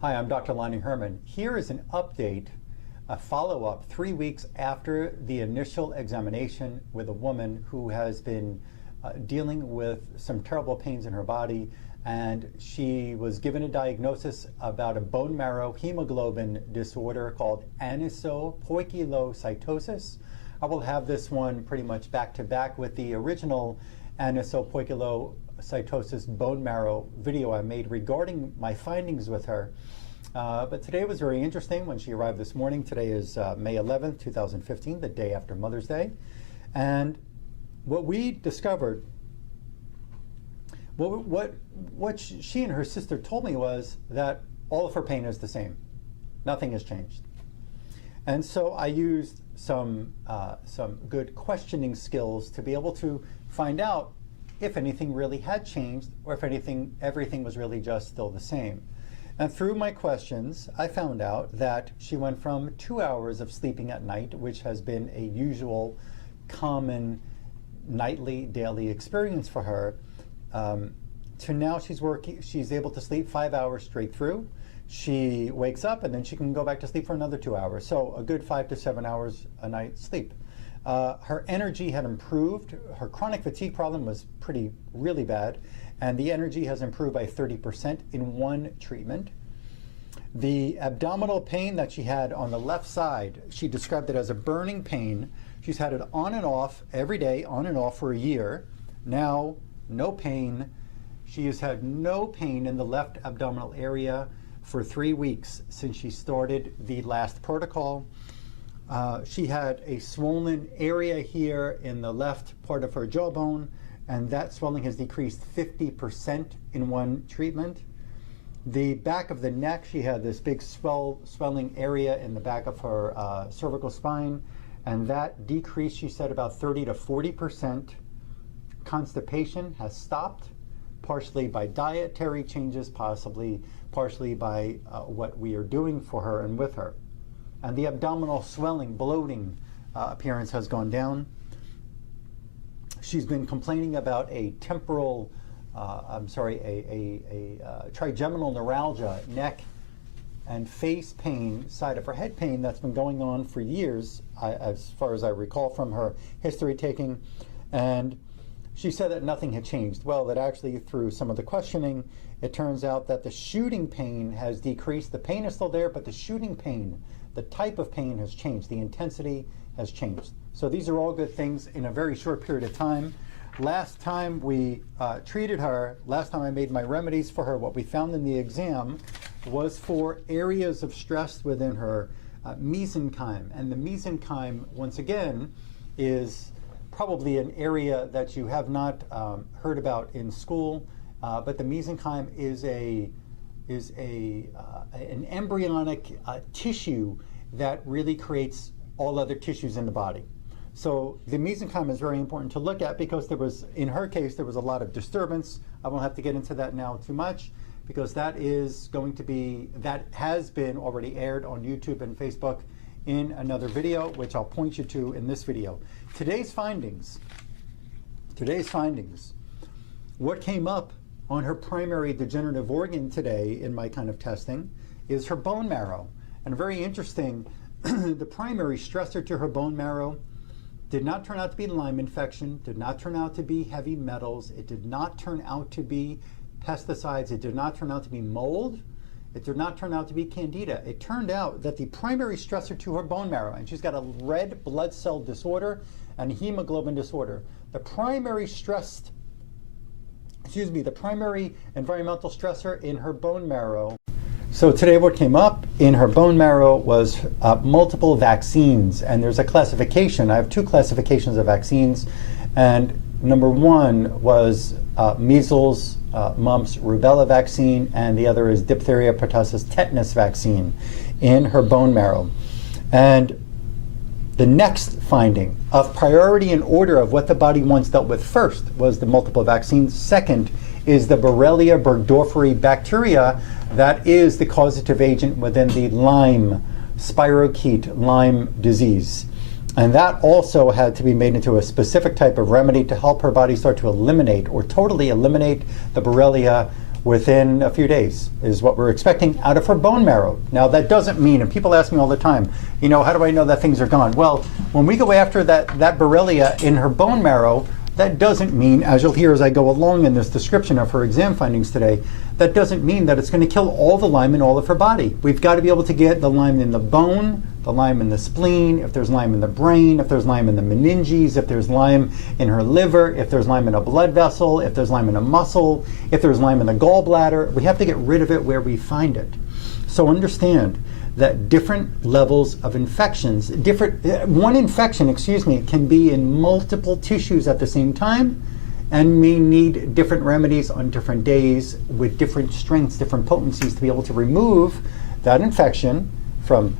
Hi, I'm Dr. Lonnie Herman. Here is an update, a follow-up 3 weeks after the initial examination with a woman who has been dealing with some terrible pains in her body, and she was given a diagnosis about a bone marrow hemoglobin disorder called Anisopoikilocytosis. I will have this one pretty much back to back with the original Anisopoikilocytosis bone marrow video I made regarding my findings with her. But today was very interesting when she arrived this morning. Today is May 11th, 2015, the day after Mother's Day. And what we discovered, what she and her sister told me was that all of her pain is the same. Nothing has changed. And so I used some good questioning skills to be able to find out if anything really had changed or if everything was really just still the same. And through my questions, I found out that she went from 2 hours of sleeping at night, which has been a usual, common, nightly, daily experience for her, to now she's able to sleep 5 hours straight through. She wakes up and then she can go back to sleep for another 2 hours. So a good 5 to 7 hours a night sleep. Her energy had improved. Her chronic fatigue problem was really bad, and the energy has improved by 30% in one treatment. The abdominal pain that she had on the left side, she described it as a burning pain. She's had it on and off every day, on and off for a year. Now, no pain. She has had no pain in the left abdominal area for 3 weeks since she started the last protocol. She had a swollen area here in the left part of her jawbone, and that swelling has decreased 50% in one treatment. The back of the neck, she had this big swelling area in the back of her cervical spine, and that decreased, she said, about 30 to 40%. Constipation has stopped, partially by dietary changes, partially by what we are doing for her and with her. And the abdominal swelling, bloating appearance has gone down. She's been complaining about a trigeminal neuralgia, neck and face pain, side of her head pain that's been going on for years, as far as I recall from her history taking. And she said that nothing had changed. Well, that actually through some of the questioning, it turns out that the shooting pain has decreased. The pain is still there, but the shooting pain, the type of pain has changed. The intensity has changed. So these are all good things in a very short period of time. Last time we treated her, last time I made my remedies for her, what we found in the exam was for areas of stress within her mesenchyme. And the mesenchyme, once again, is probably an area that you have not heard about in school, but the mesenchyme is an embryonic tissue that really creates all other tissues in the body. So the mesenchyme is very important to look at because in her case, there was a lot of disturbance. I won't have to get into that now too much because that has been already aired on YouTube and Facebook in another video, which I'll point you to in this video. Today's findings, what came up on her primary degenerative organ today in my kind of testing is her bone marrow. And very interesting, the primary stressor to her bone marrow did not turn out to be Lyme infection, did not turn out to be heavy metals, it did not turn out to be pesticides, it did not turn out to be mold, it did not turn out to be candida. It turned out that the primary stressor to her bone marrow, and she's got a red blood cell disorder and hemoglobin disorder, the primary environmental stressor in her bone marrow. So today what came up in her bone marrow was multiple vaccines, and there's a classification. I have two classifications of vaccines, and number one was measles, mumps, rubella vaccine, and the other is diphtheria, pertussis, tetanus vaccine in her bone marrow. And the next finding of priority in order of what the body once dealt with first was the multiple vaccines. Second is the Borrelia burgdorferi bacteria that is the causative agent within the Lyme, spirochete Lyme disease. And that also had to be made into a specific type of remedy to help her body start to eliminate or totally eliminate the Borrelia within a few days is what we're expecting out of her bone marrow. Now that doesn't mean, and people ask me all the time, you know, how do I know that things are gone? Well, when we go after that Borrelia in her bone marrow, that doesn't mean, as you'll hear as I go along in this description of her exam findings today, that doesn't mean that it's going to kill all the Lyme in all of her body. We've got to be able to get the Lyme in the bone, the Lyme in the spleen, if there's Lyme in the brain, if there's Lyme in the meninges, if there's Lyme in her liver, if there's Lyme in a blood vessel, if there's Lyme in a muscle, if there's Lyme in the gallbladder. We have to get rid of it where we find it. So understand that different levels of infections, one infection, can be in multiple tissues at the same time and may need different remedies on different days with different strengths, different potencies to be able to remove that infection from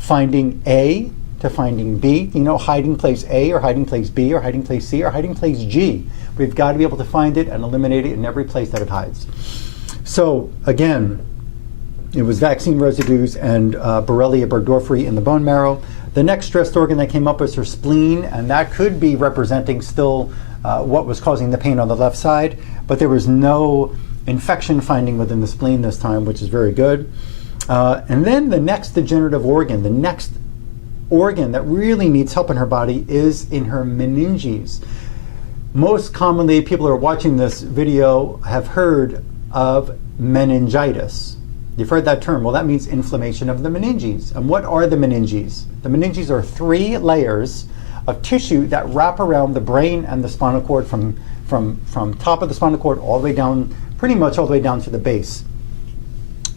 finding A to finding B, you know, hiding place A or hiding place B or hiding place C or hiding place G. We've got to be able to find it and eliminate it in every place that it hides. So again, it was vaccine residues and Borrelia burgdorferi in the bone marrow. The next stressed organ that came up was her spleen, and that could be representing still what was causing the pain on the left side, but there was no infection finding within the spleen this time, which is very good. And then the next degenerative organ, the next organ that really needs help in her body is in her meninges. Most commonly, people who are watching this video have heard of meningitis. You've heard that term. Well, that means inflammation of the meninges. And what are the meninges? The meninges are 3 layers of tissue that wrap around the brain and the spinal cord from top of the spinal cord all the way down, pretty much all the way down to the base,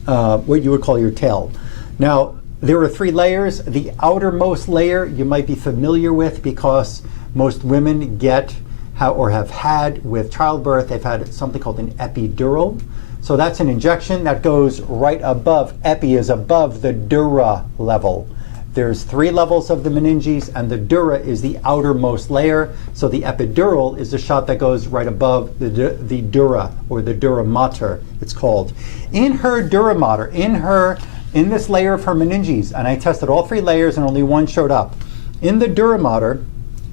what you would call your tail. Now, there are 3 layers. The outermost layer you might be familiar with because most women get or have had with childbirth, they've had something called an epidural. So that's an injection that goes right above. Epi is above the dura level. There's 3 levels of the meninges, and the dura is the outermost layer. So the epidural is the shot that goes right above the dura, or the dura mater, it's called. In her dura mater, in this layer of her meninges, and I tested all 3 layers and only 1 showed up. In the dura mater,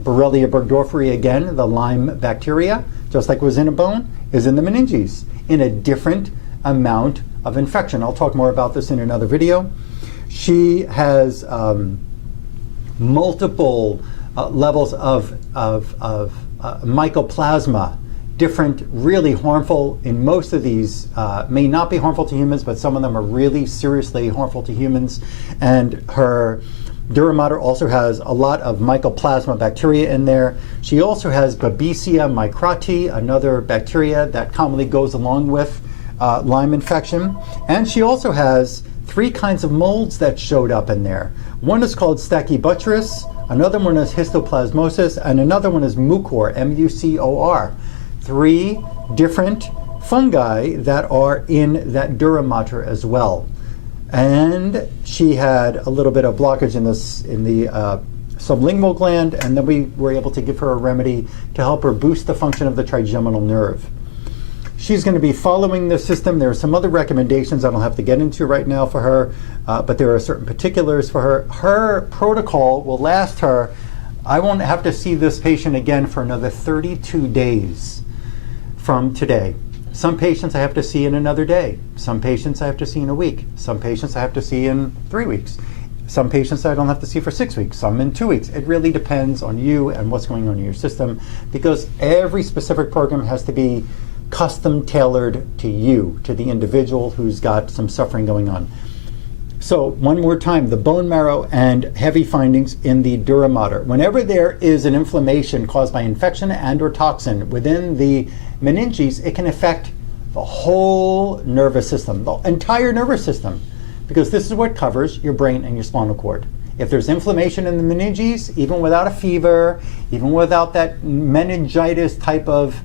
Borrelia burgdorferi again, the Lyme bacteria, just like was in a bone, is in the meninges, in a different amount of infection. I'll talk more about this in another video. She has multiple levels of mycoplasma, different, really harmful. In most of these, may not be harmful to humans, but some of them are really seriously harmful to humans. And her dura mater also has a lot of mycoplasma bacteria in there. She also has Babesia microti, another bacteria that commonly goes along with Lyme infection. And she also has 3 kinds of molds that showed up in there. One is called Stachybotrys, another one is histoplasmosis, and another one is mucor, M-U-C-O-R. 3 different fungi that are in that dura mater as well. And she had a little bit of blockage in the sublingual gland, and then we were able to give her a remedy to help her boost the function of the trigeminal nerve. She's going to be following the system. There are some other recommendations I don't have to get into right now for her, but there are certain particulars for her. Her protocol will last her, I won't have to see this patient again for another 32 days from today. Some patients I have to see in another day. Some patients I have to see in a week. Some patients I have to see in 3 weeks. Some patients I don't have to see for 6 weeks, some in 2 weeks. It really depends on you and what's going on in your system, because every specific program has to be custom tailored to you, to the individual who's got some suffering going on. So one more time, the bone marrow and heavy findings in the dura mater. Whenever there is an inflammation caused by infection and or toxin within the meninges, it can affect the whole nervous system, the entire nervous system, because this is what covers your brain and your spinal cord. If there's inflammation in the meninges, even without a fever, even without that meningitis type of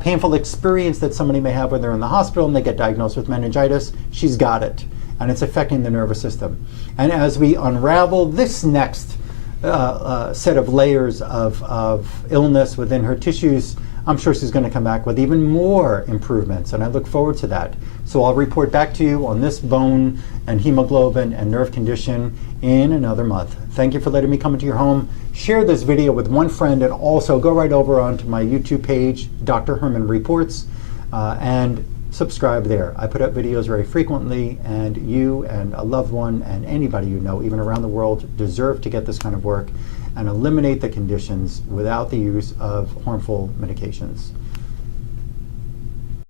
painful experience that somebody may have when they're in the hospital and they get diagnosed with meningitis, she's got it, and it's affecting the nervous system. And as we unravel this next set of layers of illness within her tissues, I'm sure she's going to come back with even more improvements, and I look forward to that. So I'll report back to you on this bone and hemoglobin and nerve condition in another month. Thank you for letting me come into your home. Share this video with one friend, and also go right over onto my YouTube page, Dr. Herman Reports. and subscribe there. I put up videos very frequently, and you and a loved one and anybody you know, even around the world, deserve to get this kind of work and eliminate the conditions without the use of harmful medications.